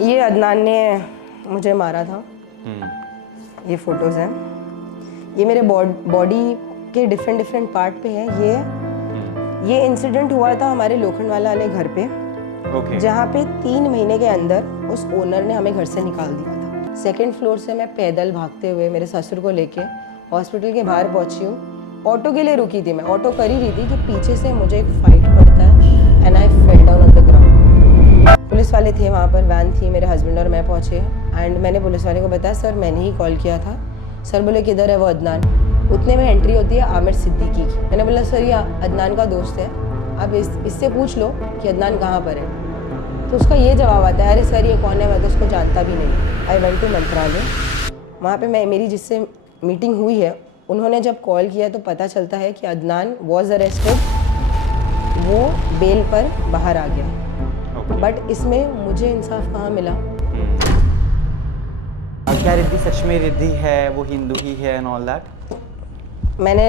ये अदनान ने मुझे मारा था। ये फोटोज़ हैं। ये मेरे बॉडी के डिफरेंट पार्ट पे है। ये इंसिडेंट हुआ था हमारे लोखंडवाला वाले घर पे, जहाँ पे 3 महीने के अंदर उस ओनर ने हमें घर से निकाल दिया था। 2nd फ्लोर से मैं पैदल भागते हुए मेरे ससुर को लेके हॉस्पिटल के बाहर पहुंची हूँ। ऑटो के लिए रुकी थी मैं, ऑटो कर ही रही थी कि पीछे से मुझे एक फाइट पड़ता है and I fell down on the ground. Police वाले थे वहाँ पर, वैन थी, मेरे हस्बैंड और मैं पहुँचे एंड मैंने पुलिस वाले को बताया सर मैंने ही कॉल किया था। सर बोले किधर है वो अदनान? उतने में एंट्री होती है आमिर सिद्दीकी की। मैंने बोला सर ये अदनान का दोस्त है, आप इससे पूछ लो कि अदनान कहाँ पर है। तो उसका ये जवाब आता है अरे सर ये कौन है, मैं तो उसको जानता भी नहीं। आई वेंट टू मंत्रालय। वहाँ पे मेरी जिससे मीटिंग हुई है उन्होंने जब कॉल किया तो पता चलता है कि अदनान वॉज अरेस्टेड, वो बेल पर बाहर आ गया। बट इसमें मुझे इंसाफ कहाँ मिला? क्या रिद्धि सच में रिद्धि है, वो हिंदू ही है एंड ऑल दैट? मैंने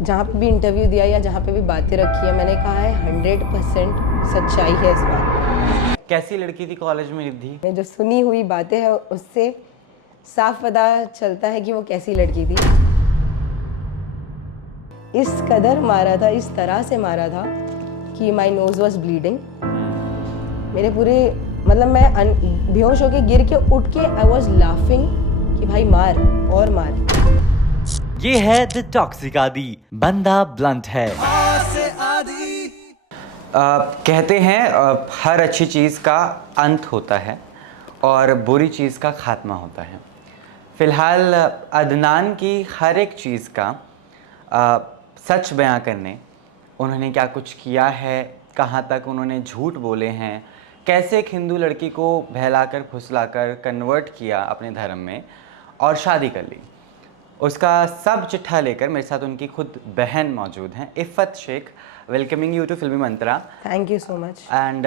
जहाँ पे भी इंटरव्यू दिया या जहाँ पे भी बातें रखी है मैंने कहा है 100% सच्चाई है इस बात। कैसी लड़की थी कॉलेज में रिद्धि? जो सुनी हुई बातें हैं उससे साफ पता चलता है कि वो कैसी लड़की थी। इस कदर मारा था, इस तरह से मारा था कि माई नोज वॉज ब्लीडिंग। मेरे पूरे मतलब मैं बेहोश होके गिर के उठ के आई वॉज लाफिंग कि भाई मार और मार। ये है द टॉक्सिक आदि, बंदा ब्लंट है। कहते हैं हर अच्छी चीज़ का अंत होता है और बुरी चीज़ का खात्मा होता है। फ़िलहाल अदनान की हर एक चीज़ का सच बयां करने, उन्होंने क्या कुछ किया है, कहाँ तक उन्होंने झूठ बोले हैं, कैसे एक हिंदू लड़की को बहलाकर फुसलाकर कन्वर्ट किया अपने धर्म में और शादी कर ली, उसका सब चिट्ठा लेकर मेरे साथ उनकी खुद बहन मौजूद हैं, Iffat Shaikh. Welcoming you to Filmy Mantra. Thank you so much. And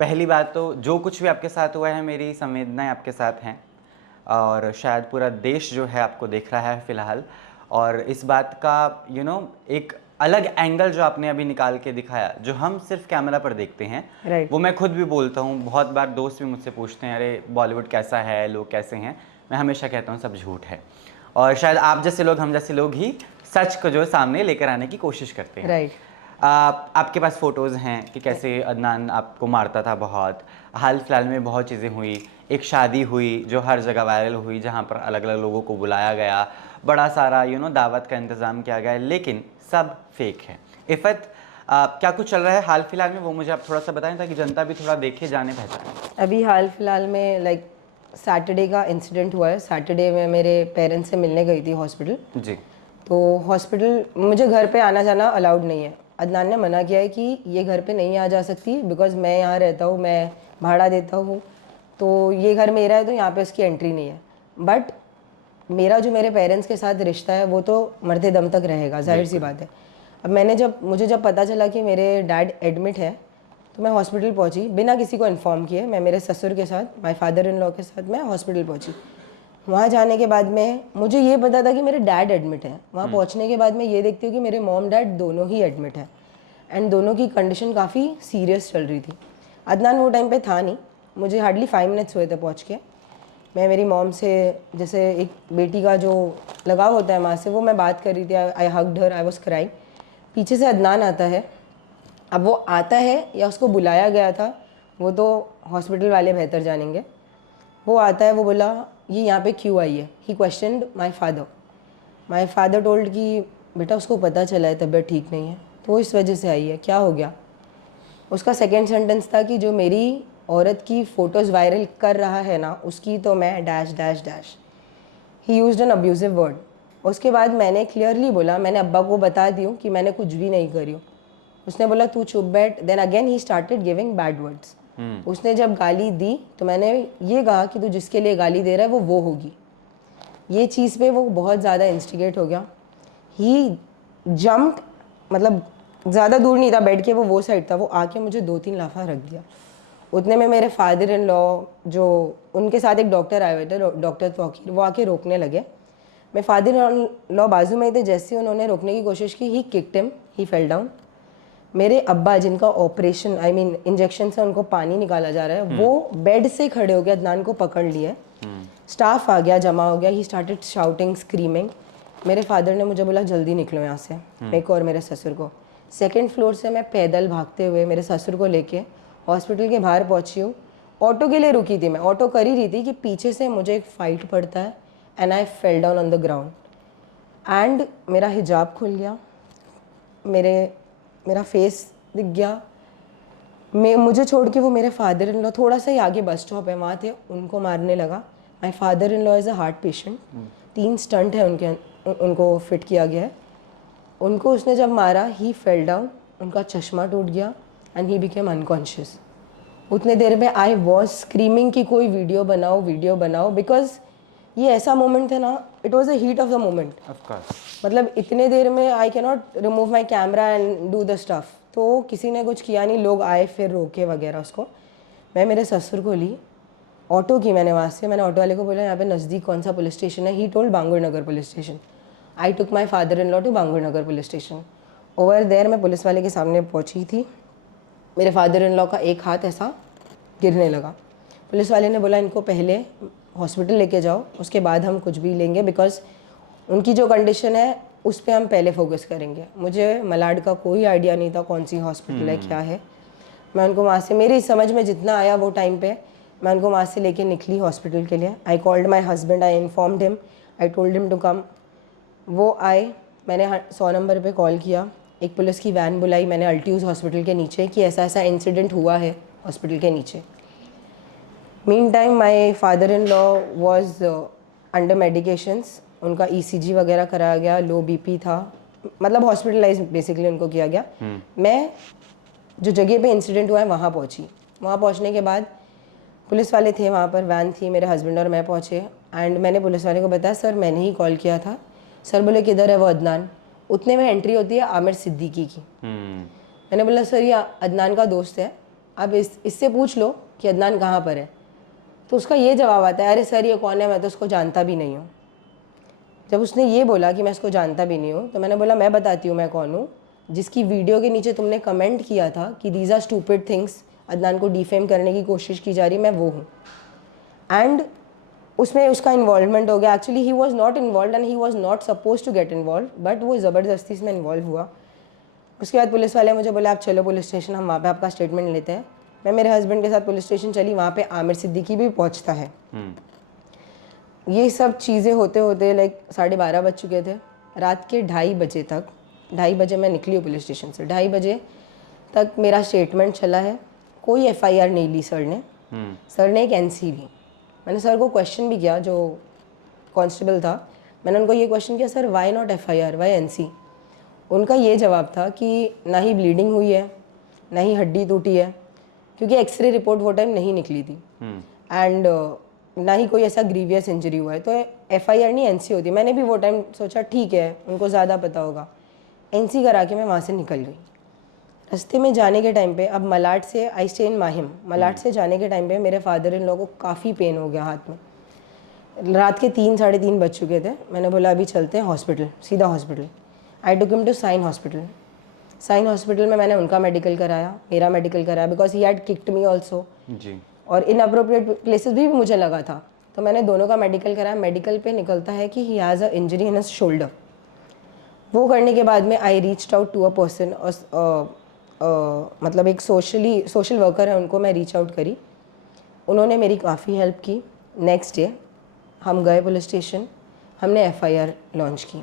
पहली बात तो जो कुछ भी आपके साथ हुआ है मेरी संवेदनाएं आपके साथ हैं और शायद पूरा देश जो है आपको देख रहा है फ़िलहाल। और इस बात का एक अलग एंगल जो आपने अभी निकाल के दिखाया, जो हम सिर्फ कैमरा पर देखते हैं, वो मैं खुद भी बोलता हूँ। बहुत बार दोस्त भी मुझसे पूछते हैं अरे बॉलीवुड कैसा है, लोग कैसे हैं। मैं हमेशा कहता हूँ सब झूठ है और शायद आप जैसे लोग, हम जैसे लोग ही सच को जो सामने लेकर आने की कोशिश करते हैं। आपके पास फ़ोटोज़ हैं कि कैसे अदनान आपको मारता था बहुत। हाल फिलहाल में बहुत चीज़ें हुई, एक शादी हुई जो हर जगह वायरल हुई, जहाँ पर अलग अलग लोगों को बुलाया गया, बड़ा सारा दावत का इंतज़ाम किया गया, लेकिन सब फेक है। इफ़त, क्या कुछ चल रहा है हाल फिलहाल में, वो मुझे आप थोड़ा सा बताएं ताकि जनता भी थोड़ा देखे, जाने, पहचाने। अभी हाल फिलहाल में सैटरडे का इंसिडेंट हुआ है। सैटरडे में मेरे पेरेंट्स से मिलने गई थी हॉस्पिटल जी। तो हॉस्पिटल मुझे घर पे आना जाना अलाउड नहीं है। अदनान ने मना किया है कि ये घर पे नहीं आ जा सकती बिकॉज मैं यहाँ रहता हूँ, मैं भाड़ा देता हूँ, तो ये घर मेरा है तो यहाँ पे उसकी एंट्री नहीं है। बट मेरा जो मेरे पेरेंट्स के साथ रिश्ता है वो तो मरते दम तक रहेगा, जाहिर सी बात है। अब मुझे जब पता चला कि मेरे डैड एडमिट है तो मैं हॉस्पिटल पहुंची बिना किसी को इन्फॉर्म किए। मैं मेरे ससुर के साथ, माय फादर इन लॉ के साथ मैं हॉस्पिटल पहुंची। वहाँ जाने के बाद में मुझे ये पता था कि मेरे डैड एडमिट हैं। वहाँ पहुँचने के बाद मैं ये देखती हूँ कि मेरे मॉम डैड दोनों ही एडमिट हैं एंड दोनों की कंडीशन काफ़ी सीरियस चल रही थी। अदनान वो टाइम पे था नहीं, मुझे हार्डली 5 मिनट्स हुए थे पहुँच के। मैं मेरी मॉम से जैसे एक बेटी का जो लगाव होता है माँ से, वो मैं बात कर रही थी। I hugged her, I was crying. पीछे से अदनान आता है। अब वो आता है या उसको बुलाया गया था वो तो हॉस्पिटल वाले बेहतर जानेंगे। वो आता है, वो बोला ये यहाँ पे क्यों आई है। ही क्वेश्चनड माई फादर टोल्ड कि बेटा उसको पता चला है तबीयत ठीक नहीं है तो वो इस वजह से आई है, क्या हो गया। उसका सेकेंड सेंटेंस था कि जो मेरी औरत की फ़ोटोज़ वायरल कर रहा है ना, उसकी तो मैं डैश डैश डैश। ही यूज्ड एन अब्यूजिव वर्ड। उसके बाद मैंने क्लियरली बोला, मैंने अब्बा को बता दी हूँ कि मैंने कुछ भी नहीं करी हूँ। उसने बोला तू चुप बैठ। Then again he started giving bad words. उसने जब गाली दी तो मैंने ये कहा कि तू जिसके लिए गाली दे रहा है वो होगी। ये चीज़ पे वो बहुत ज़्यादा इंस्टिगेट हो गया। ही जम्प्ड, मतलब ज़्यादा दूर नहीं था बेड के, वो साइड था, वो आके मुझे 2-3 लाफा रख दिया। उतने में मेरे फादर इन लॉ, जो उनके साथ एक डॉक्टर आए हुए थे, डॉक्टर तौकीर, वो आके रोकने लगे। मेरे फादर इन लॉ बाजू में ही थे। जैसे ही उन्होंने रोकने की कोशिश की, ही किक्ड हिम, ही फेल डाउन। मेरे अब्बा जिनका ऑपरेशन इंजेक्शन से उनको पानी निकाला जा रहा है, वो बेड से खड़े हो गए, अदनान को पकड़ लिए। स्टाफ आ गया, जमा हो गया, ही स्टार्टेड शाउटिंग स्क्रीमिंग। मेरे फादर ने मुझे बोला जल्दी निकलो यहाँ से, मेरे को और मेरे ससुर को। सेकंड फ्लोर से मैं पैदल भागते हुए मेरे ससुर को लेके हॉस्पिटल के बाहर पहुँची हूँ। ऑटो के लिए रुकी थी मैं, ऑटो कर ही रही थी कि पीछे से मुझे एक फाइट पड़ता है and I fell down on the ground and मेरा हिजाब खुल गया, मेरा फेस दिख गया। मुझे छोड़ के वो मेरे फादर इन लॉ थोड़ा सा ही आगे बस स्टॉप है वहाँ थे, उनको मारने लगा। माई father in law is a heart patient, 3 stunt है उनको फिट किया गया है। उनको उसने जब मारा, ही फेल डाउन, उनका चश्मा टूट गया एंड ही बिकेम अनकॉन्शियस। उतने देर में आई वॉज स्क्रीमिंग कि कोई वीडियो बनाओ बिकॉज ये ऐसा मोमेंट था ना, it was the heat of the moment. मतलब इतने देर में I can not remove my camera and do the stuff. तो किसी ने कुछ किया नहीं, लोग आए फिर रोके वगैरह उसको। मैं मेरे ससुर को ली, ऑटो की मैंने वहाँ से, मैंने ऑटो वाले को बोला यहाँ पे नज़दीक कौन सा पुलिस स्टेशन है, he told Bangur Nagar police station. I took my father in law to Bangur Nagar police station. Over there मैं पुलिस वाले के सामने पहुँची थी, मेरे फादर इन लॉ का एक हाथ ऐसा गिरने लगा। पुलिस वाले ने बोला इनको पहले हॉस्पिटल लेके जाओ, उसके बाद हम कुछ भी लेंगे, बिकॉज उनकी जो कंडीशन है उस पर हम पहले फोकस करेंगे। मुझे मलाड का कोई आइडिया नहीं था कौन सी हॉस्पिटल है, क्या है। मैं उनको वहाँ से, मेरी समझ में जितना आया वो टाइम पे, मैं उनको वहाँ से लेके निकली हॉस्पिटल के लिए। I called my husband, I informed him, I told him to come. वो आए, मैंने 100 नंबर पे कॉल किया, एक पुलिस की वैन बुलाई मैंने अल्टीयूज हॉस्पिटल के नीचे कि ऐसा ऐसा इंसिडेंट हुआ है हॉस्पिटल के नीचे। Mean time my father in law was under medications, उनका ECG वगैरह कराया गया, लो BP था, मतलब हॉस्पिटलाइज बेसिकली उनको किया गया। मैं जो जगह पे इंसिडेंट हुआ है वहाँ पहुँची। वहाँ पहुँचने के बाद पुलिस वाले थे वहाँ पर, वैन थी, मेरे हस्बैंड और मैं पहुँचे एंड मैंने पुलिस वाले को बताया सर मैंने ही कॉल किया था। सर बोले किधर है वो अदनान? उतने में एंट्री होती है आमिर सिद्दीकी की। मैंने बोला सर ये अदनान का दोस्त है, आप इससे पूछ लो कि अदनान कहाँ पर है। तो उसका ये जवाब आता है, अरे सर ये कौन है, मैं तो उसको जानता भी नहीं हूँ। जब उसने ये बोला कि मैं इसको जानता भी नहीं हूँ, तो मैंने बोला मैं बताती हूँ मैं कौन हूँ। जिसकी वीडियो के नीचे तुमने कमेंट किया था कि these are stupid things, Adnan को डिफेम करने की कोशिश की जा रही, मैं वो हूँ। एंड उसमें उसका इन्वॉल्वमेंट हो गया। Actually he was not involve and he was not suppose to get involve, but वो ज़बरदस्ती इसमें इन्वॉल्व हुआ। उसके बाद पुलिस वाले मुझे बोले आप चलो पुलिस स्टेशन, हम वहाँ पे आपका स्टेटमेंट लेते हैं। मैं मेरे हस्बैंड के साथ पुलिस स्टेशन चली, वहाँ पे आमिर सिद्दीकी भी पहुँचता है। ये सब चीज़ें होते होते लाइक 12:30 बज चुके थे। रात के 2:30 बजे तक, 2:30 बजे मैं निकली हूँ पुलिस स्टेशन से, 2:30 बजे तक मेरा स्टेटमेंट चला है। कोई FIR नहीं ली सर ने। सर ने एक NC ली। मैंने सर को क्वेश्चन भी किया, जो कांस्टेबल था, मैंने उनको ये क्वेश्चन किया sir why not FIR, why NC? उनका ये जवाब था कि ना ही ब्लीडिंग हुई है, ना ही हड्डी टूटी है, क्योंकि एक्सरे रिपोर्ट वो टाइम नहीं निकली थी, एंड ना ही कोई ऐसा ग्रीवियस इंजरी हुआ है। तो FIR नहीं NC होती। मैंने भी वो टाइम सोचा ठीक है उनको ज़्यादा पता होगा, NC करा के मैं वहाँ से निकल गई। रास्ते में जाने के टाइम पे, अब मलाड से, I stay in Mahim, Malad से जाने के टाइम पे मेरे फादर इन लॉ को काफ़ी पेन हो गया हाथ में। रात के 3 साढ़े 3 बज चुके थे। मैंने बोला अभी चलते हैं हॉस्पिटल, सीधा hospital. I took him to Sion hospital. Sion hospital में मैंने उनका मेडिकल कराया, मेरा मेडिकल कराया, because he had kicked me also जी। और इनअप्रोप्रिएट प्लेसेस भी मुझे लगा था, तो मैंने दोनों का मेडिकल कराया। मेडिकल पे निकलता है कि he has a injury in his shoulder. वो करने के बाद में I reached out to a person, मतलब एक सोशल वर्कर है, उनको मैं रीच आउट करी। उन्होंने मेरी काफ़ी हेल्प की। नेक्स्ट डे हम गए पुलिस स्टेशन, हमने FIR लॉन्च की।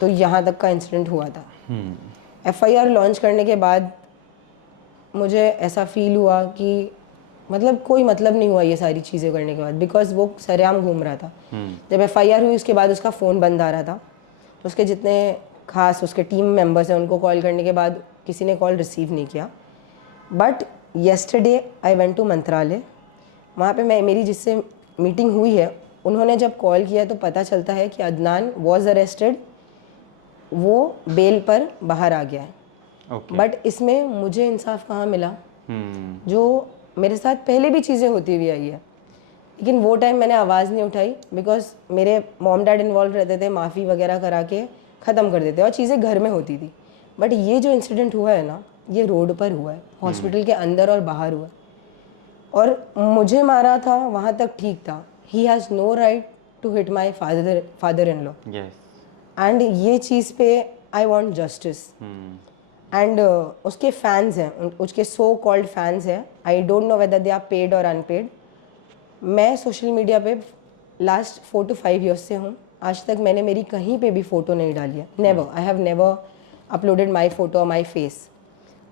तो यहाँ तक का इंसिडेंट हुआ था। FIR लॉन्च करने के बाद मुझे ऐसा फील हुआ कि मतलब कोई मतलब नहीं हुआ ये सारी चीज़ें करने के बाद, बिकॉज वो सरेआम घूम रहा था। जब FIR हुई उसके बाद उसका फ़ोन बंद आ रहा था, तो उसके जितने खास उसके टीम मेंबर्स हैं उनको कॉल करने के बाद किसी ने कॉल रिसीव नहीं किया। But yesterday I went to Mantralaya, वहाँ पे मेरी जिससे मीटिंग हुई है, उन्होंने जब कॉल किया तो पता चलता है कि अदनान वॉज अरेस्टेड, वो बेल पर बाहर आ गया है। बट इसमें मुझे इंसाफ कहाँ मिला? जो मेरे साथ पहले भी चीज़ें होती हुई आई है, लेकिन वो टाइम मैंने आवाज़ नहीं उठाई, बिकॉज मेरे मॉम डैड इन्वॉल्व रहते थे, माफ़ी वगैरह करा के ख़त्म कर देते और चीज़ें घर में होती थी। बट ये जो इंसिडेंट हुआ है ना, ये रोड पर हुआ है, हॉस्पिटल के अंदर और बाहर हुआ है। और मुझे मारा था वहाँ तक ठीक था। He has no right to hit my father in law. Yes. And ये चीज़ पे आई वॉन्ट जस्टिस। एंड उसके फैंस हैं, उसके सो कॉल्ड फैंस हैं, I don't know whether they are paid और अनपेड। मैं सोशल मीडिया पे लास्ट 4 to 5 ईयर्स से हूँ। आज तक मैंने मेरी कहीं पे भी फ़ोटो नहीं डाली है, never. I have never uploaded my photo और माई फेस।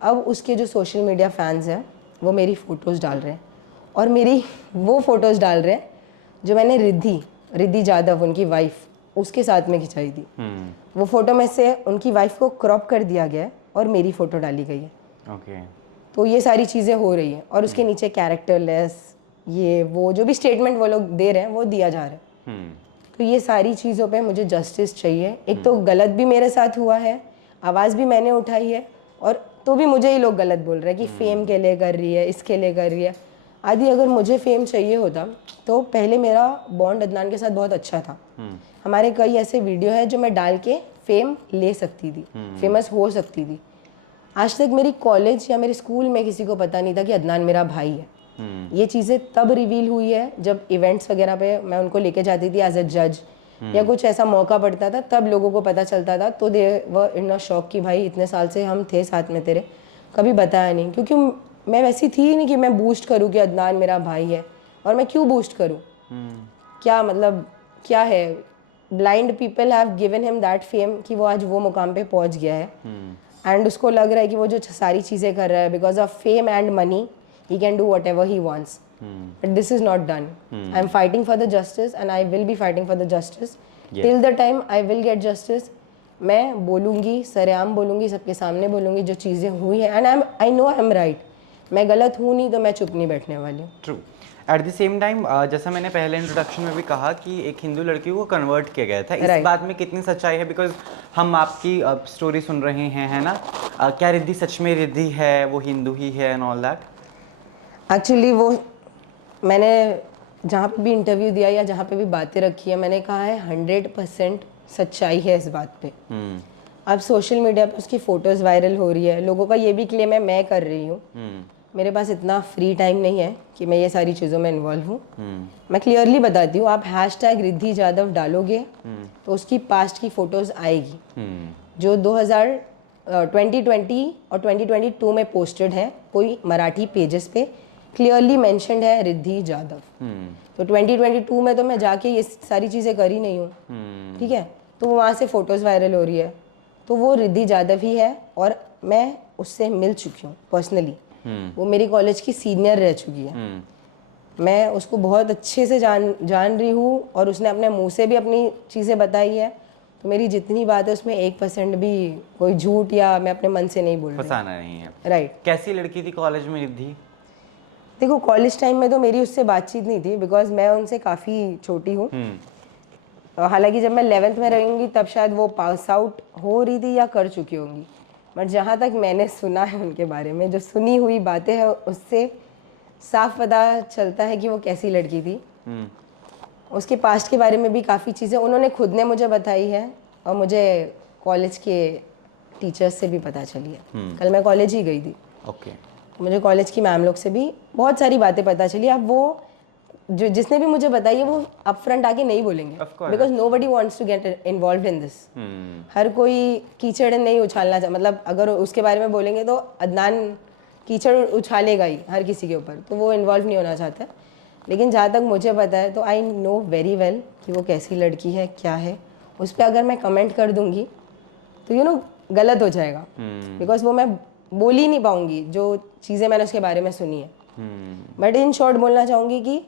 अब उसके जो सोशल मीडिया फैंस हैं वो मेरी फ़ोटोज़ डाल रहे हैं, और मेरी वो फ़ोटोज़ डाल रहे हैं जो मैंने रिद्धि जाधव, उनकी वाइफ, उसके साथ में खिंचाई थी। वो फ़ोटो में से उनकी वाइफ को क्रॉप कर दिया गया है और मेरी फ़ोटो डाली गई है। ओके। तो ये सारी चीज़ें हो रही हैं, और उसके नीचे कैरेक्टरलेस ये वो जो भी स्टेटमेंट वो लोग दे रहे हैं वो दिया जा रहा है। तो ये सारी चीज़ों पे मुझे जस्टिस चाहिए। एक तो गलत भी मेरे साथ हुआ है, आवाज़ भी मैंने उठाई है, और तो भी मुझे ही लोग गलत बोल रहे हैं कि फेम के लिए कर रही है, इसके लिए कर रही है आदि। अगर मुझे फेम चाहिए होता तो पहले मेरा बॉन्ड अदनान के साथ बहुत अच्छा था। हमारे कई ऐसे वीडियो है जो मैं डाल के फेम ले सकती थी, फेमस हो सकती थी। आज तक मेरी कॉलेज या मेरे स्कूल में किसी को पता नहीं था कि अदनान मेरा भाई है। ये चीज़ें तब रिवील हुई है जब इवेंट्स वगैरह पे मैं उनको लेके जाती थी एज अ जज, या कुछ ऐसा मौका पड़ता था, तब लोगों को पता चलता था। तो दे वर इन अ शॉक कि भाई इतने साल से हम थे साथ में तेरे, कभी बताया नहीं। क्योंकि मैं वैसी थी ही नहीं कि मैं बूस्ट करूँ कि अदनान मेरा भाई है, और मैं क्यों बूस्ट करूँ? क्या मतलब क्या है? Blind people have given him that fame कि वो आज वो मुकाम पे पहुंच गया है, एंड उसको लग रहा है कि वो जो सारी चीज़ें कर रहा है because of fame and money he can do whatever he wants. But this is not done. I'm fighting for the justice, and I will be fighting for the justice. Till the time I will get justice, मैं बोलूँगी, सरेआम बोलूँगी, सबके सामने बोलूँगी जो चीज़ें हुई हैं, and I know I'm right. मैं गलत हूँ नहीं तो मैं चुप नहीं बैठने वाली हूँ। True. At the same time जैसा मैंने पहले इंट्रोडक्शन में भी कहा कि एक हिंदू लड़की को कन्वर्ट किया गया था, इस बात में कितनी सच्चाई है? बिकॉज हम आपकी स्टोरी सुन रहे हैं, है ना? क्या रिद्धि सच में रिद्धि है, वो हिंदू ही है एंड ऑल दैट? एक्चुअली वो मैंने जहाँ पे भी इंटरव्यू दिया या जहाँ पे भी बातें रखी है, मैंने कहा है 100% सच्चाई है इस बात पे। अब सोशल मीडिया पे उसकी फ़ोटोज़ वायरल हो रही है, लोगों का ये भी क्लेम है मैं कर रही हूँ। मेरे पास इतना फ्री टाइम नहीं है कि मैं ये सारी चीज़ों में इन्वॉल्व हूँ। मैं क्लियरली बताती हूँ, आप हैशटैग रिद्धि जाधव डालोगे तो उसकी पास्ट की फ़ोटोज़ आएगी जो 2020 और 2022 में पोस्टेड है कोई मराठी पेजेस पे, क्लियरली मेंशन्ड है रिद्धि जाधव। तो 2022 में तो मैं जाके ये सारी चीज़ें कर ही नहीं हूँ, ठीक है? तो वहाँ से फ़ोटोज़ वायरल हो रही है, तो वो रिद्धि जाधव ही है, और मैं उससे मिल चुकी हूँ पर्सनली। वो मेरी कॉलेज की सीनियर रह चुकी है। मैं उसको बहुत अच्छे से जान रही हूँ, और उसने अपने मुंह से भी अपनी चीज़ें बताई है। तो मेरी जितनी बात है उसमें 1% भी कोई झूठ या मैं अपने मन से नहीं बोल रही। फसाना नहीं है। राइट। कैसी लड़की थी कॉलेज में रिद्धि? देखो कॉलेज टाइम में तो मेरी उससे बातचीत नहीं थी, बिकॉज मैं उनसे काफ़ी छोटी हूँ। हालांकि जब मैं 11th में रहूँगी तब शायद वो पास आउट हो रही थी या कर चुकी होंगी, बट जहाँ तक मैंने सुना है उनके बारे में, जो सुनी हुई बातें हैं, उससे साफ पता चलता है कि वो कैसी लड़की थी। उसके पास्ट के बारे में भी काफ़ी चीज़ें उन्होंने खुद ने मुझे बताई है, और मुझे कॉलेज के टीचर्स से भी पता चली है। कल मैं कॉलेज ही गई थी। ओके। मुझे कॉलेज की मैम लोग से भी बहुत सारी बातें पता चली। अब वो जो जिसने भी मुझे बताई है वो अपफ्रंट आके नहीं बोलेंगे, because nobody wants to get involved in this. हर कोई कीचड़ नहीं उछालना चाहे, मतलब अगर उसके बारे में बोलेंगे तो अदनान कीचड़ उछालेगा ही हर किसी के ऊपर, तो वो इन्वॉल्व नहीं होना चाहता। लेकिन जहाँ तक मुझे पता है तो आई नो वेरी वेल कि वो कैसी लड़की है, क्या है। उस पर अगर मैं कमेंट कर दूंगी तो यू नो गलत हो जाएगा, बिकॉज वो मैं बोल ही नहीं पाऊंगी जो चीज़ें मैंने उसके बारे में सुनी है। बट इन शॉर्ट बोलना चाहूँगी कि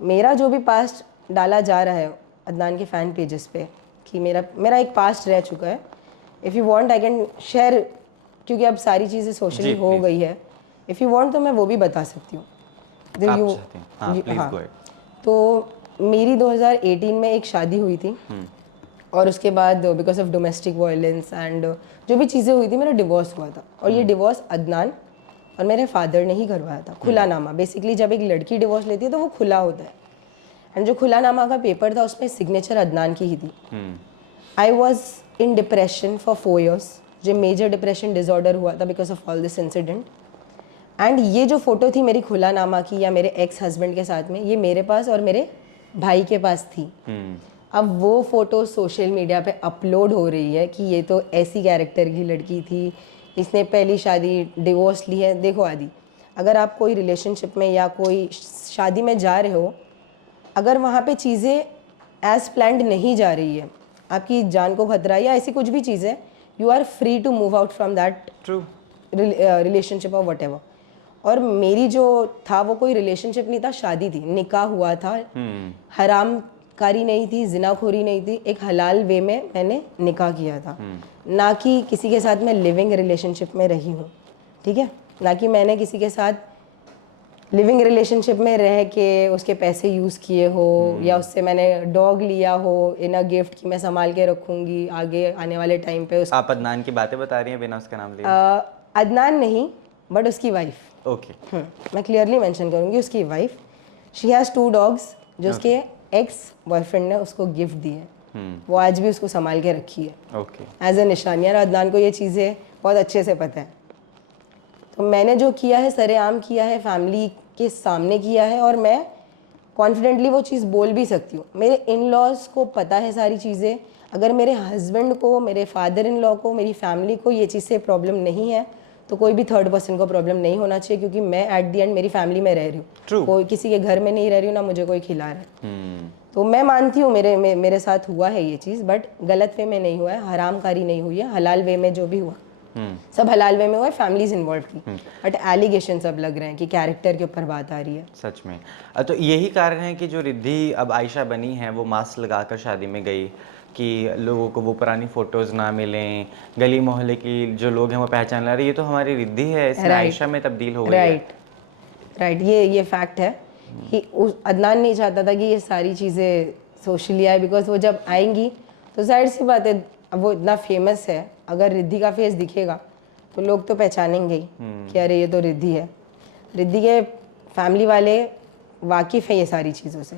मेरा जो भी पास्ट डाला जा रहा है अदनान के फ़ैन पेजेस पे, कि मेरा एक पास्ट रह चुका है। If you want I can share, क्योंकि अब सारी चीज़ें सोशली हो गई है। इफ़ यू वांट तो मैं वो भी बता सकती हूँ। हाँ, तो मेरी 2018 में एक शादी हुई थी, और उसके बाद because of domestic violence and जो भी चीज़ें हुई थी, मेरा डिवोर्स हुआ था। और ये डिवोर्स अदनान और मेरे फादर ने ही करवाया था। खुला नामा, बेसिकली जब एक लड़की डिवोर्स लेती है तो वो खुला होता है, एंड जो खुला नामा का पेपर था उसमें सिग्नेचर अदनान की ही थी। I was in depression for 4 years, मुझे मेजर डिप्रेशन डिसऑर्डर हुआ था because of all this incident. And ये जो फ़ोटो थी मेरी खुला नामा की या मेरे एक्स हस्बैंड के साथ में, ये मेरे पास और मेरे भाई के पास थी। अब वो फ़ोटो सोशल मीडिया पे अपलोड हो रही है कि ये तो ऐसी कैरेक्टर की लड़की थी, इसने पहली शादी डिवोर्स ली है। देखो आदि, अगर आप कोई रिलेशनशिप में या कोई शादी में जा रहे हो, अगर वहाँ पे चीज़ें एज प्लान्ड नहीं जा रही है, आपकी जान को खतरा या ऐसी कुछ भी चीज़ है, you are free to move out from that true relationship और वट एवर। और मेरी जो था वो कोई रिलेशनशिप नहीं था, शादी थी, निकाह हुआ था, हरामकारी नहीं थी, जिनाखोरी नहीं थी, एक हलाल वे में मैंने निकाह किया था। ना कि किसी के साथ मैं लिविंग रिलेशनशिप में रही हूँ, ठीक है, ना कि मैंने किसी के साथ लिविंग रिलेशनशिप में रह के उसके पैसे यूज़ किए हो या उससे मैंने डॉग लिया हो इन अ गिफ्ट कि मैं संभाल के रखूँगी आगे आने वाले टाइम पे। आप अदनान की बातें बता रही हैं बिना उसका नाम लिए? अदनान नहीं, बट उसकी वाइफ। ओके। मैं क्लियरली मेंशन करूँगी, उसकी वाइफ। शी हैज़ 2 डॉग्स जो उसके एक्स बॉयफ्रेंड ने उसको गिफ्ट दिए हैं। वो आज भी उसको संभाल के रखी है ओके। एज ए निशानी। और अदनान को ये चीज़ें बहुत अच्छे से पता है। तो मैंने जो किया है सरेआम किया है, फैमिली के सामने किया है, और मैं कॉन्फिडेंटली वो चीज़ बोल भी सकती हूँ। मेरे इन लॉज को पता है सारी चीज़ें। अगर मेरे हस्बैंड को, मेरे फादर इन लॉ को, मेरी फैमिली को ये चीज़ से प्रॉब्लम नहीं है तो कोई भी थर्ड पर्सन को प्रॉब्लम नहीं होना चाहिए, क्योंकि मैं एट द एंड मेरी फैमिली में रह रही हूँ, कोई किसी के घर में नहीं रह रही हूँ, ना मुझे कोई खिला रहा है। तो मैं मानती हूँ मेरे साथ हुआ है ये चीज़, बट गलत वे में नहीं हुआ है, हरामकारी नहीं हुई है, हलाल वे में जो भी हुआ सब हलाल वे में हुआ है, फैमिलीज इन्वॉल्व थी। बट एलिगेशन सब लग रहे हैं कि कैरेक्टर के ऊपर बात आ रही है। सच में। तो यही कारण है कि जो रिद्धि अब आयशा बनी है वो मास्क लगाकर शादी में गई कि लोगों को वो पुरानी फोटोज़ ना मिलें, गली मोहल्ले की जो लोग हैं वो पहचान ला रहे ये तो हमारी रिद्धि है, इसमें आयशा में तब्दील हो गई है। राइट, ये फैक्ट है कि अदनान नहीं चाहता था कि ये सारी चीज़ें सोशली आए, बिकॉज वो जब आएंगी तो जाहिर सी बात है, अब वो इतना फेमस है, अगर रिद्धि का फेस दिखेगा तो लोग तो पहचानेंगे ही कि अरे ये तो रिद्धि है। रिद्धि के फैमिली वाले वाकिफ़ है ये सारी चीज़ों से,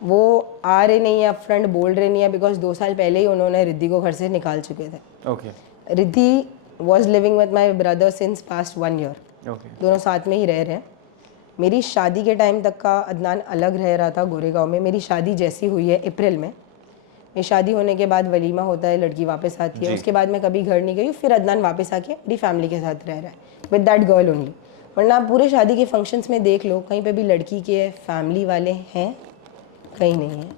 वो आ रहे नहीं है, फ्रंट बोल रहे नहीं है, बिकॉज 2 साल पहले ही उन्होंने रिद्धि को घर से निकाल चुके थे। Okay. Riddhi was living with my brother since past 1 year. Okay. दोनों साथ में ही रह रहे हैं। मेरी शादी के टाइम तक का अदनान अलग रह रहा था गोरेगांव में। मेरी शादी जैसी हुई है अप्रैल में, मेरी शादी होने के बाद वलीमा होता है, लड़की वापस आती है, उसके बाद मैं कभी घर नहीं गई, फिर अदनान वापस आके मेरी फैमिली के साथ रह रहा है विद दैट गर्ल ओनली। वरना आप पूरे शादी के फंक्शंस में देख लो, कहीं पे भी लड़की के फैमिली वाले हैं, कहीं नहीं है।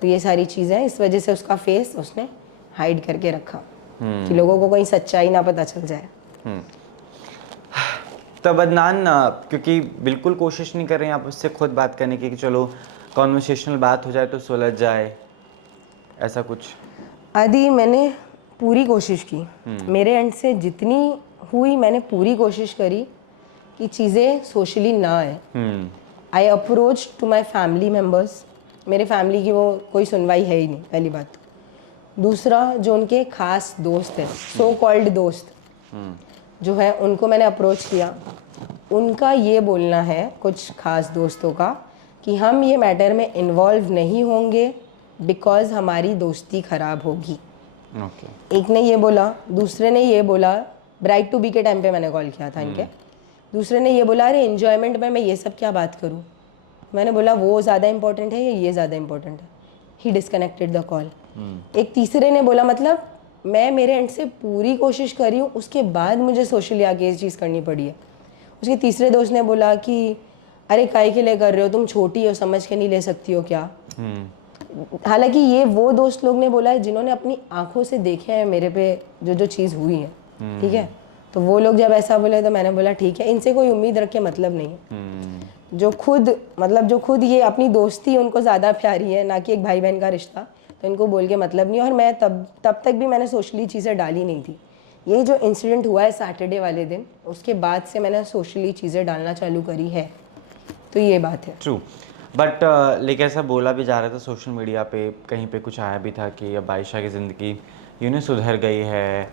तो ये सारी चीज़ें, इस वजह से उसका फेस उसने हाइड करके रखा कि लोगों को कहीं सच्चाई ना पता चल जाए। तब अदनान क्योंकि बिल्कुल कोशिश नहीं कर रहे हैं आप उससे खुद बात करने की कि चलो कॉन्वर्सेशनल बात हो जाए तो सुलझ जाए, ऐसा कुछ? आदि मैंने पूरी कोशिश की, मेरे एंड से जितनी हुई मैंने पूरी कोशिश करी कि चीज़ें सोशली ना आए। I approach to my family members, मेरे फैमिली की वो कोई सुनवाई है ही नहीं, पहली बात। दूसरा, जो उनके खास दोस्त हैं, सो कॉल्ड दोस्त जो है, उनको मैंने अप्रोच किया। उनका ये बोलना है, कुछ खास दोस्तों का, कि हम ये मैटर में इन्वॉल्व नहीं होंगे बिकॉज हमारी दोस्ती ख़राब होगी। ओके। एक ने ये बोला, दूसरे ने ये बोला, ब्राइड टू बी के टाइम पे मैंने कॉल किया था इनके। दूसरे ने ये बोला, अरे एन्जॉयमेंट में मैं ये सब क्या बात करूँ। मैंने बोला वो ज़्यादा इंपॉर्टेंट है या ये ज़्यादा इंपॉर्टेंट है। ही डिस्कनेक्टेड द कॉल। एक तीसरे ने बोला, मतलब मैं मेरे एंड से पूरी कोशिश करी हूँ, उसके बाद मुझे सोशली आके ये चीज़ करनी पड़ी है। उसके तीसरे दोस्त ने बोला कि अरे काहे के लिए कर रहे हो, तुम छोटी हो, समझ के नहीं ले सकती हो क्या। हालांकि ये वो दोस्त लोग ने बोला है जिन्होंने अपनी आंखों से देखे हैं मेरे पे जो चीज़ हुई है, ठीक है। तो वो लोग जब ऐसा बोले तो मैंने बोला ठीक है, इनसे कोई उम्मीद रख के मतलब नहीं है। जो खुद ये अपनी दोस्ती उनको ज़्यादा प्यारी है, ना कि एक भाई बहन का रिश्ता, तो इनको बोल के मतलब नहीं। और मैं तब तक भी मैंने सोशली चीज़ें डाली नहीं थी। ये जो इंसिडेंट हुआ है सैटरडे वाले दिन, उसके बाद से मैंने सोशली चीज़ें डालना चालू करी है, तो ये बात है। ट्रू। बट लेकिन ऐसा बोला भी जा रहा था सोशल मीडिया पे, कहीं पे कुछ आया भी था कि अब आयशा की ज़िंदगी सुधर गई है,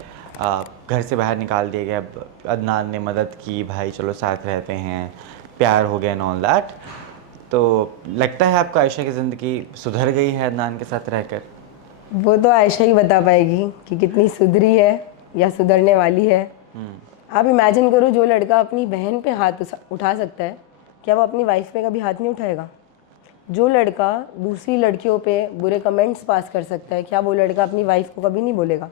घर से बाहर निकाल दिया गया, अदनान ने मदद की, भाई चलो साथ रहते हैं, प्यार हो गया एंड ऑल दैट। तो लगता है आपको आयशा की ज़िंदगी सुधर गई है अदनान के साथ रहकर? वो तो आयशा ही बता पाएगी कि कितनी सुधरी है या सुधरने वाली है। आप इमेजिन करो, जो लड़का अपनी बहन पे हाथ उठा सकता है, क्या वो अपनी वाइफ पे कभी हाथ नहीं उठाएगा? जो लड़का दूसरी लड़कियों पे बुरे कमेंट्स पास कर सकता है, क्या वो लड़का अपनी वाइफ को कभी नहीं बोलेगा?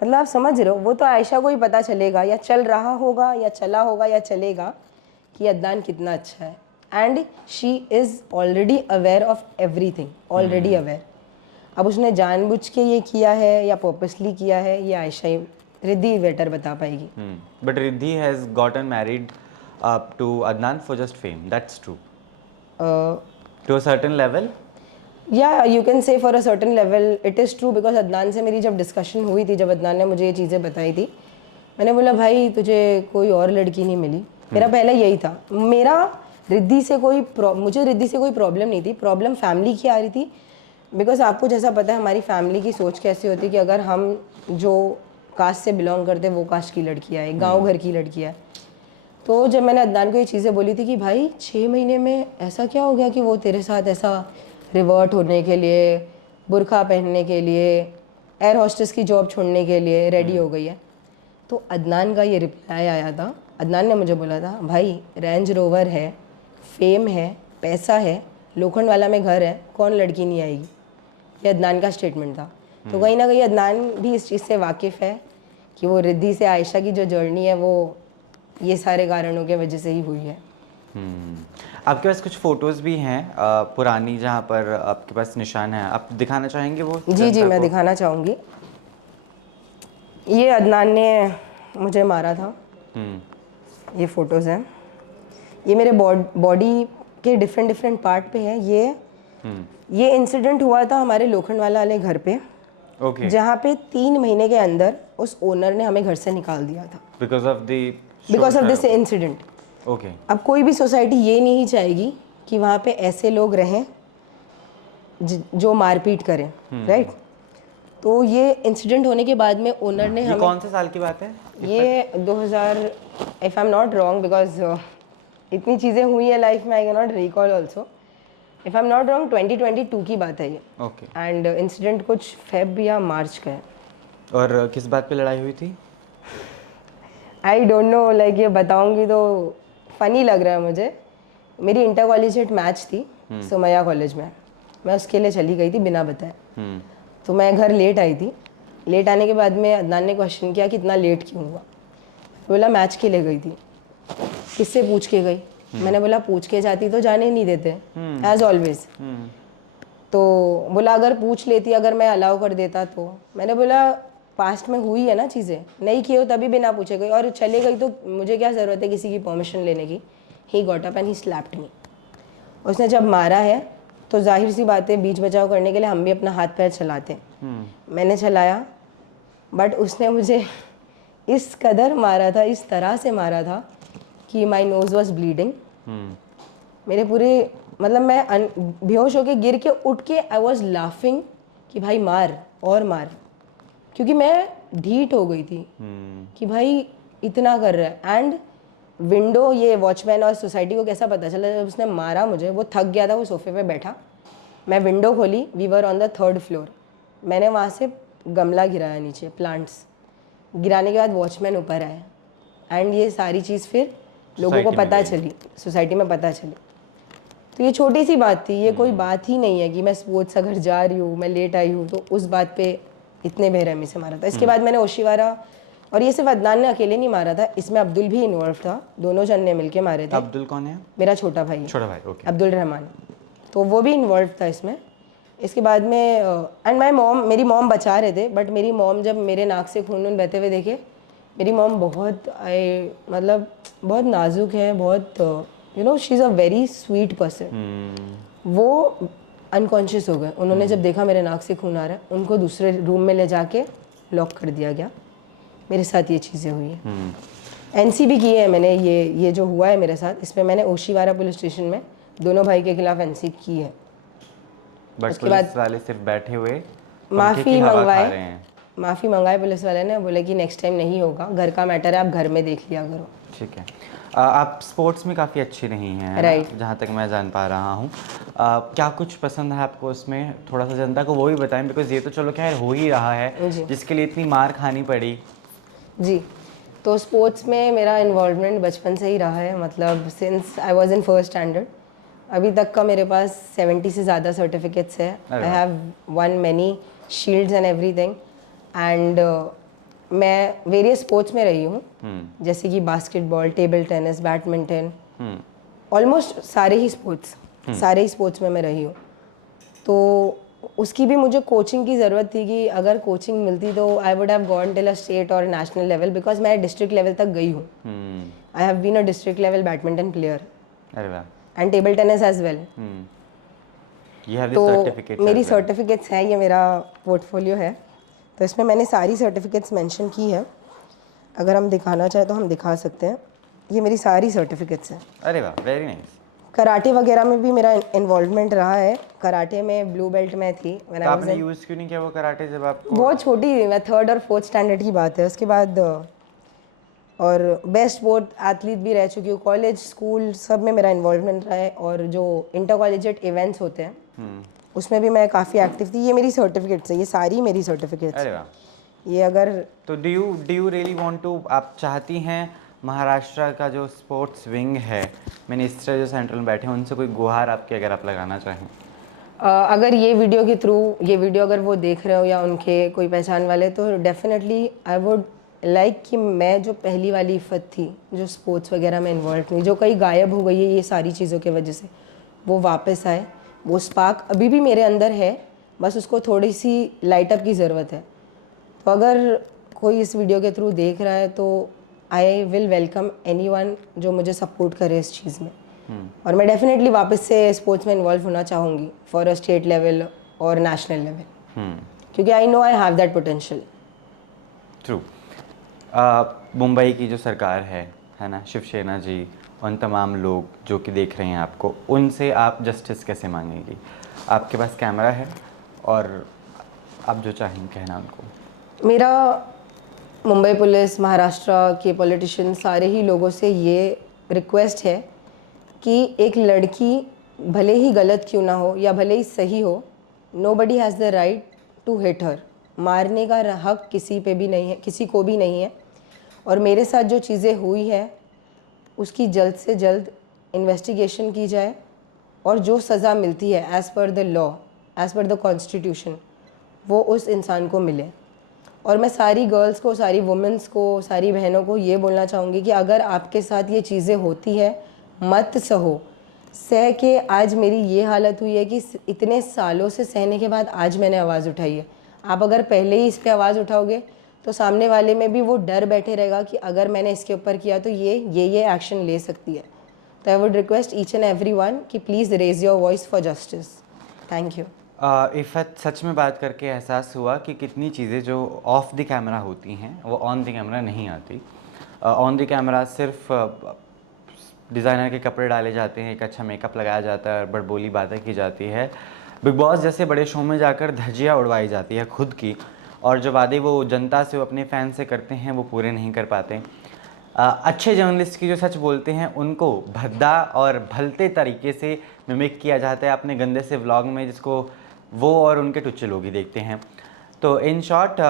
मतलब आप समझ रहे हो, वो तो आयशा को ही पता चलेगा, या चल रहा होगा या चला होगा या चलेगा, कि अदनान कितना अच्छा है। And she is already aware of everything, already aware. अब उसने जानबूझ के ये किया है या पर्पसली किया है, ये आयशा ही, रिद्धि बेटर बता पाएगी। But Riddhi has gotten married to Adnan for just fame, that's true, to a certain level. Yeah you can say for a certain level it is true, because Adnan से मेरी जब डिस्कशन हुई थी, जब अदनान ने मुझे ये चीज़ें बताई थी, मैंने बोला भाई तुझे कोई और लड़की नहीं मिली। मेरा पहला यही था। मुझे रिद्धि से कोई प्रॉब्लम नहीं थी, प्रॉब्लम फैमिली की आ रही थी। बिकॉज आपको जैसा पता है हमारी फैमिली की सोच कैसी होती है कि अगर हम जो कास्ट से बिलोंग करते हैं वो कास्ट की लड़की है, गाँव घर की लड़की है। तो जब मैंने अदनान को ये चीज़ें बोली थी कि भाई 6 महीने में ऐसा क्या हो गया कि वो तेरे साथ ऐसा रिवर्ट होने के लिए, बुर्का पहनने के लिए, एयर होस्टेस की जॉब छोड़ने के लिए रेडी हो गई है। तो अदनान का ये रिप्लाई आया था, अदनान ने मुझे बोला था भाई रेंज रोवर है, फेम है, पैसा है, लोखंडवाला में घर है, कौन लड़की नहीं आएगी। ये अदनान का स्टेटमेंट था। तो कहीं ना कहीं अदनान भी इस चीज़ से वाकिफ़ है कि वो रिद्धि से आयशा की जो जर्नी है वो ये सारे कारणों के वजह से ही हुई है। आपके पास कुछ फोटोज़ भी हैं पुरानी, जहाँ पर आपके पास निशान है, आप दिखाना चाहेंगे वो? जी मैं दिखाना चाहूँगी। ये अदनान ने मुझे मारा था, ये फ़ोटोज़ हैं। ये मेरे बॉडी के डिफरेंट पार्ट पे है। ये इंसिडेंट हुआ था हमारे लोखंडवाला वाले घर पे, जहाँ पे 3 महीने के अंदर उस ओनर ने हमें घर से निकाल दिया था बिकॉज ऑफ दिस इंसिडेंट। अब कोई भी सोसाइटी ये नहीं चाहेगी कि वहाँ पे ऐसे लोग रहें जो मारपीट करें, राइट? तो ये इंसिडेंट होने के बाद में ओनर ने हमें, कौन से साल की बात है ये 2000, if I am not wrong, because इतनी चीज़ें हुई है लाइफ में, I can not recall also. If I am not wrong 2022 की बात है ये। एंड इंसिडेंट कुछ फेब या मार्च का है। और किस बात पे लड़ाई हुई थी? आई डोंट नो, लाइक ये बताऊंगी तो फ़नी लग रहा है मुझे। मेरी इंटर कॉलेजिएट मैच थी सुमैया कॉलेज में, मैं उसके लिए चली गई थी बिना बताए। तो मैं घर लेट आई थी। लेट आने के बाद में अदनान ने क्वेश्चन किया कि इतना लेट क्यों हुआ। बोला मैच के लिए गई थी। किससे पूछ के गई? मैंने बोला पूछ के जाती तो जाने नहीं देते एज ऑलवेज। तो बोला अगर पूछ लेती, अगर मैं अलाउ कर देता तो। मैंने बोला पास्ट में हुई है ना चीज़ें, नहीं की हो तभी बिना पूछे गई, और चले गई तो मुझे क्या ज़रूरत है किसी की परमिशन लेने की। He got up and he slapped मी। उसने जब मारा है तो जाहिर सी बात है बीच बचाव करने के लिए हम भी अपना हाथ पैर चलाते हैं। मैंने चलाया, बट उसने मुझे इस कदर मारा था, इस तरह से मारा था कि माई नोज़ वॉज ब्लीडिंग। मेरे पूरे मतलब मैं बेहोश होके गिर के उठ के आई वॉज लाफिंग कि भाई मार और मार, क्योंकि मैं ढीठ हो गई थी कि भाई इतना कर रहा है। एंड विंडो, ये वॉचमैन और सोसाइटी को कैसा पता चला, जब उसने मारा मुझे, वो थक गया था, वो सोफे पे बैठा, मैं विंडो खोली, we were on the 3rd floor. मैंने वहाँ से गमला गिराया नीचे, प्लांट्स गिराने के बाद वॉचमैन ऊपर आया। एंड ये सारी चीज़ फिर लोगों को पता चली, सोसाइटी में पता चली। तो ये छोटी सी बात थी, ये कोई बात ही नहीं है कि मैं स्पोर्ट्स अगर जा रही हूँ, मैं लेट आई हूँ, तो उस बात पे इतने बेरहमी से मारा था। इसके बाद मैंने ओशिवारा, और ये सिर्फ अदनान ने अकेले नहीं मारा था, इसमें अब्दुल भी इन्वॉल्व था, दोनों जन ने मिलके मारे थे। अब्दुल कौन है? मेरा छोटा भाई। छोटा भाई, ओके। अब्दुल रहमान, तो वो भी इन्वॉल्व था इसमें। इसके बाद में एंड माई मॉम, मेरी मॉम बचा रहे थे, बट मेरी मॉम जब मेरे नाक से खून बहते हुए देखे, मेरी मॉम बहुत मतलब बहुत नाजुक है, बहुत you know she is a very sweet person. वो अनकॉन्शियस हो गए। उन्होंने जब देखा मेरे नाक से खून आ रहा है, उनको दूसरे रूम में ले जाके लॉक कर दिया गया। मेरे साथ ये चीज़ें हुई हैं। एनसी भी की है मैंने, ये जो हुआ है मेरे साथ, इसमें मैंने ओशिवारा पुलिस स्टेशन में दोनों भाई के खिलाफ एनसी की है। बट पुलिस वाले सिर्फ बैठे हुए माफ़ी मंगवाए पुलिस वाले ने, बोले कि नेक्स्ट टाइम नहीं होगा, घर का मैटर है, आप घर में देख लिया करो। ठीक है। आप स्पोर्ट्स में काफ़ी अच्छी रही हैं, राइट, जहाँ तक मैं जान पा रहा हूँ। क्या कुछ पसंद है आपको उसमें? थोड़ा सा जनता को वो भी बताएं, बिकॉज ये तो चलो खैर हो ही रहा है, जिसके लिए इतनी मार खानी पड़ी, जी, तो स्पोर्ट्स में मेरा इन्वॉल्वमेंट बचपन से ही रहा है, मतलब since I was in first standard अभी तक का मेरे पास 70 से ज़्यादा सर्टिफिकेट्स है। अरे आई वाह। Have one many shields and everything and मैं वेरियस स्पोर्ट्स में रही हूँ, जैसे कि basketball, table tennis, badminton, almost सारे ही स्पोर्ट्स में मैं रही हूँ। तो उसकी भी मुझे कोचिंग की ज़रूरत थी कि अगर कोचिंग मिलती तो I would have gone till a state और नेशनल लेवल, बिकॉज मैं डिस्ट्रिक्ट लेवल तक गई हूँ। I have been a district level badminton player अरे वाह। And table tennis as well. You have the तो certificates मेरी as well. सर्टिफिकेट्स हैं, ये मेरा पोर्टफोलियो है, तो इसमें मैंने सारी सर्टिफिकेट्स मेंशन की है। अगर हम दिखाना चाहें तो हम दिखा सकते हैं, ये मेरी सारी सर्टिफिकेट्स हैं। अरे वाह, वेरी नाइस। कराटे वगैरह में भी मेरा इन्वॉल्वमेंट रहा है। कराटे में ब्लू बेल्ट में थी when तो I was आपने in- यूज़ क्यों नहीं किया वो कराटे जब आपको? बहुत छोटी थी मैं, 3rd और 4th स्टैंडर्ड की बात है। उसके बाद और बेस्ट स्पोर्ट एथलीट भी रह चुकी हूँ। कॉलेज, स्कूल सब में मेरा इन्वॉल्वमेंट रहा है, और जो इंटर कॉलेजिएट इवेंट्स होते हैं उसमें भी मैं काफ़ी एक्टिव थी। ये मेरी सर्टिफिकेट्स है, ये सारी मेरी सर्टिफिकेट्स। अरे वाह। ये अगर तो do you really want to, आप चाहती हैं महाराष्ट्र का जो स्पोर्ट्स विंग है, मिनिस्टर जो सेंट्रल में बैठे हैं, उनसे कोई गुहार आपकी अगर आप लगाना चाहें? अगर ये वीडियो के थ्रू, ये वीडियो अगर वो देख रहे हो या उनके कोई पहचान वाले, तो डेफिनेटली आई वुड लाइक कि मैं जो पहली वाली इफ़त थी जो स्पोर्ट्स वगैरह में इन्वॉल्व थी, जो कहीं गायब हो गई है ये सारी चीज़ों की वजह से, वो वापस आए। वो स्पार्क अभी भी मेरे अंदर है, बस उसको थोड़ी सी लाइट अप की ज़रूरत है। तो अगर कोई इस वीडियो के थ्रू देख रहा है तो आई विल वेलकम एनीवन जो मुझे सपोर्ट करे इस चीज़ में। और मैं डेफिनेटली वापस से स्पोर्ट्स में इन्वॉल्व होना चाहूँगी फॉर अ स्टेट लेवल और नेशनल लेवल, क्योंकि I know I have that potential. True. Mumbai की जो सरकार है ना, शिवसेना जी, उन तमाम लोग जो कि देख रहे हैं आपको, उनसे आप जस्टिस कैसे मांगेंगी? आपके पास कैमरा है और आप जो चाहें कहना उनको। मेरा मुंबई पुलिस, महाराष्ट्र के पॉलिटिशियन, सारे ही लोगों से ये रिक्वेस्ट है कि एक लड़की भले ही गलत क्यों ना हो या भले ही सही हो, nobody has the right to hit her. मारने का हक किसी पे भी नहीं है, किसी को भी नहीं है। और मेरे साथ जो चीज़ें हुई है उसकी जल्द से जल्द इन्वेस्टिगेशन की जाए, और जो सज़ा मिलती है as per the law, as per the constitution, वो उस इंसान को मिले। और मैं सारी गर्ल्स को, सारी वुमेंस को, सारी बहनों को ये बोलना चाहूँगी कि अगर आपके साथ ये चीज़ें होती है, मत सहो। सह के आज मेरी ये हालत हुई है कि इतने सालों से सहने के बाद आज मैंने आवाज़ उठाई है। आप अगर पहले ही इस पर आवाज़ उठाओगे तो सामने वाले में भी वो डर बैठे रहेगा कि अगर मैंने इसके ऊपर किया तो ये एक्शन ले सकती है। तो I would request each and every one कि please raise your voice for justice. Thank you. Iffat, सच में बात करके एहसास हुआ कि कितनी चीज़ें जो ऑफ द कैमरा होती हैं वो ऑन द कैमरा नहीं आती। ऑन द कैमरा सिर्फ डिज़ाइनर के कपड़े डाले जाते हैं, एक अच्छा मेकअप लगाया जाता है और बड़बोली बातें की जाती है। बिग बॉस जैसे बड़े शो में जाकर धज्जियाँ उड़वाई जाती है खुद की, और जो वादे वो जनता से, वो अपने फ़ैन से करते हैं, वो पूरे नहीं कर पाते। अच्छे जर्नलिस्ट की जो सच बोलते हैं उनको भद्दा और भलते तरीके से मिमिक किया जाता है अपने गंदे से व्लॉग में, जिसको वो और उनके टुच्चे लोग ही देखते हैं। तो इन शॉर्ट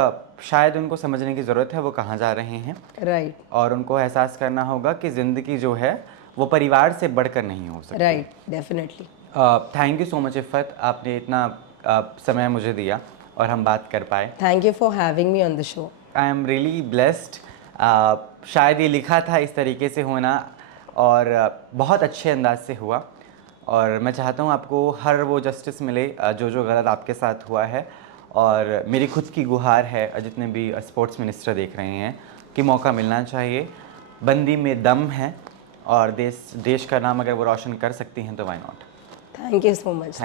शायद उनको समझने की ज़रूरत है वो कहाँ जा रहे हैं, राइट, और उनको एहसास करना होगा कि ज़िंदगी जो है वो परिवार से बढ़कर नहीं हो सकती। Right, definitely. Thank you so much Iffat, आपने इतना समय मुझे दिया और हम बात कर पाए। Thank you for having me on the show. I am really blessed. शायद ये लिखा था इस तरीके से होना, और बहुत अच्छे अंदाज से हुआ, और मैं चाहता हूँ आपको हर वो जस्टिस मिले जो जो गलत आपके साथ हुआ है। और मेरी खुद की गुहार है जितने भी स्पोर्ट्स मिनिस्टर देख रहे हैं कि मौका मिलना चाहिए। बंदी में दम है, और देश का नाम अगर वो रोशन कर सकती हैं तो why not. Thank you so much.